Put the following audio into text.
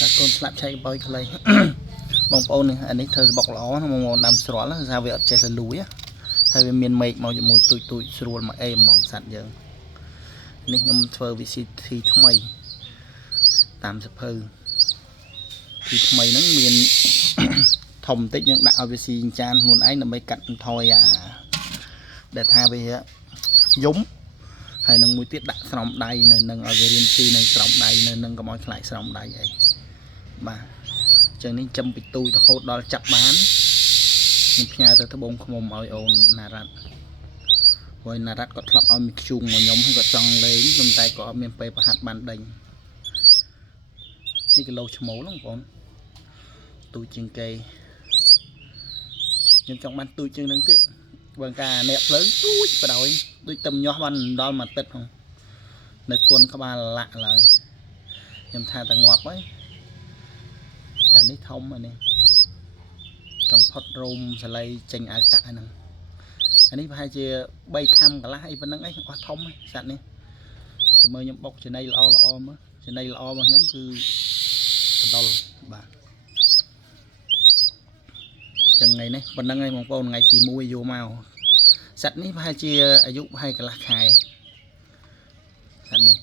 តែកូនស្លាប់ឆៃបោយខ្លី បងប្អូននេះអានេះធ្វើសបុកល្អណាបងប្អូនដាំស្រួលថាវាអត់ចេះលលួយហើយវាមានមេឃមកជាមួយទូចស្រួលមកអេមហ្មងសัตว์យើងនេះខ្ញុំធ្វើវិធីថ្មីតាមសភៅទីថ្មីហ្នឹងមាន ធំបន្តិចយើងដាក់ឲ្យវាស៊ីចានខ្លួនឯងដើម្បីកាត់បន្ថយអាដែលថាវាយំហើយនឹងមួយទៀតដាក់ស្រោមដៃនៅនឹងឲ្យវារៀនស៊ីនៅស្រោមដៃនៅនឹងកុំឲ្យខ្លាចស្រោមដៃអីបាទចឹងនេះចំពីទូចរហូតដល់ចាប់បានខ្ញុំផ្ញើទៅត្បូងឃ្មុំឲ្យអូនណារ៉ាត់ហើយណារ៉ាត់គាត់ធ្លាប់ឲ្យមីខ្ជូងមកខ្ញុំហើយគាត់ចង់លេងប៉ុន្តែក៏អត់មានពេលប្រហាត់បានដេញនេះគីឡូឈ្មោលបងប្អូនទូចជាងគេខ្ញុំចង់បានទូចជាងនឹងទៀតបើការអ្នកភ្លើងទូចបដ ாய் ដូចតែញាស់បានដល់មួយទឹកហ្នឹងនៅទន់ក្បាលលាក់ឡើយខ្ញុំថាតែងាប់ហើយតែនេះធំនេះចង់ផុតរោមសលៃចេញអាវកាក់ហ្នឹងអានេះប្រហែលជា3ខាំកន្លះអីប៉ុណ្ណឹងអីអស់ធំហ្នឹងសត្វនេះចាំមើលខ្ញុំបុកចំណីល្អមើលចំណីល្អរបស់ខ្ញុំគឺកណ្ដុរបាទចឹងថ្ងៃនេះប៉ុណ្ណឹងហើយបងប្អូនថ្ងៃទី1យកមកសត្វនេះប្រហែលជាអាយុប្រហែលកន្លះខែសត្វនេះ